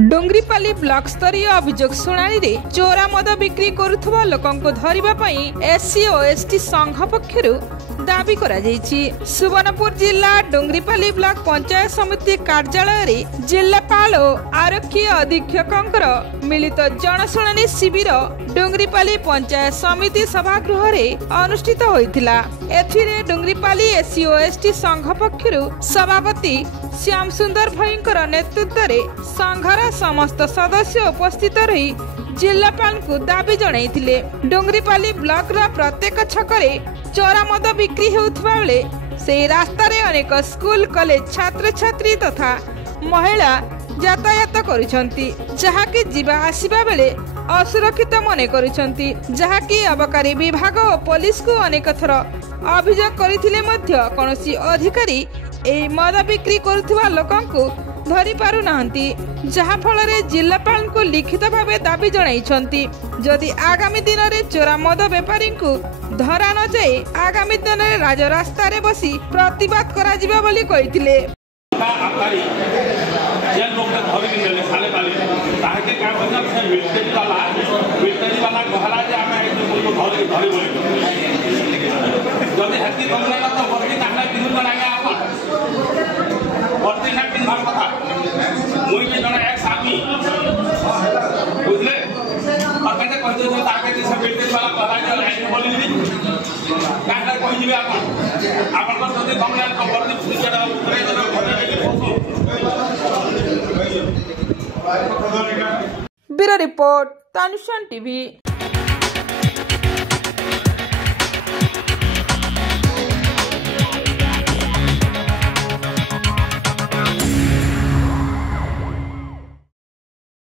Dongripali block स्तरीय अभियोग शुणाणी रे चोरा मद बिक्री करुथबा लोकंको धरिबा पई एससी ओ एसटी संघ पक्षरु दाबी करा जायछि। सुवर्णपुर जिला डोंगरीपाली ब्लॉक पंचायत समिति कार्यालय रे जिल्लापाल और आरक्षी अधीक्षकंकर मिलित जनशुणाणी शिविर डोंगरीपाली पंचायत समिति सभागृह रे अनुष्ठित होइथिला। एथिरे डोंगरीपाली एससी ओ एसटी संघ पक्षरु सभापति श्याम सुंदर भईंकर नेतृत्व रे संघर समस्त सदस्य उपस्थित रही जिल्लापाल को दाबी जणाइथिले। डोंगरीपाली ब्लॉक रा प्रत्येक छकरे चोरा मद बिक्री हेउथबा बेले से रास्ता रे अनेक स्कूल कॉलेज छात्र छात्री तथा महिला यातायात करुछंती, जहाकी जीवा आसीबा बेले असुरक्षित मने करुछंती, जहाकी अबकारी विभाग और पुलिस को अनेक थर अभियोग करथिले मध्य कोनोसी अधिकारी एई मद बिक्री करुथबा लोकंकु धरी पारु नाहंती, जहा फल रे जिल्लापाल को लिखित भावे दाबी जणाइछंती। जदि आगामी दिन रे चोरा मद बेपारी को धरा न जाए आगामी दिन रे राजरास्ता रे बसी प्रतिवाद करा जिबा बोली कहिथिले। ब्यूरो रिपोर्ट तानुशान टीवी।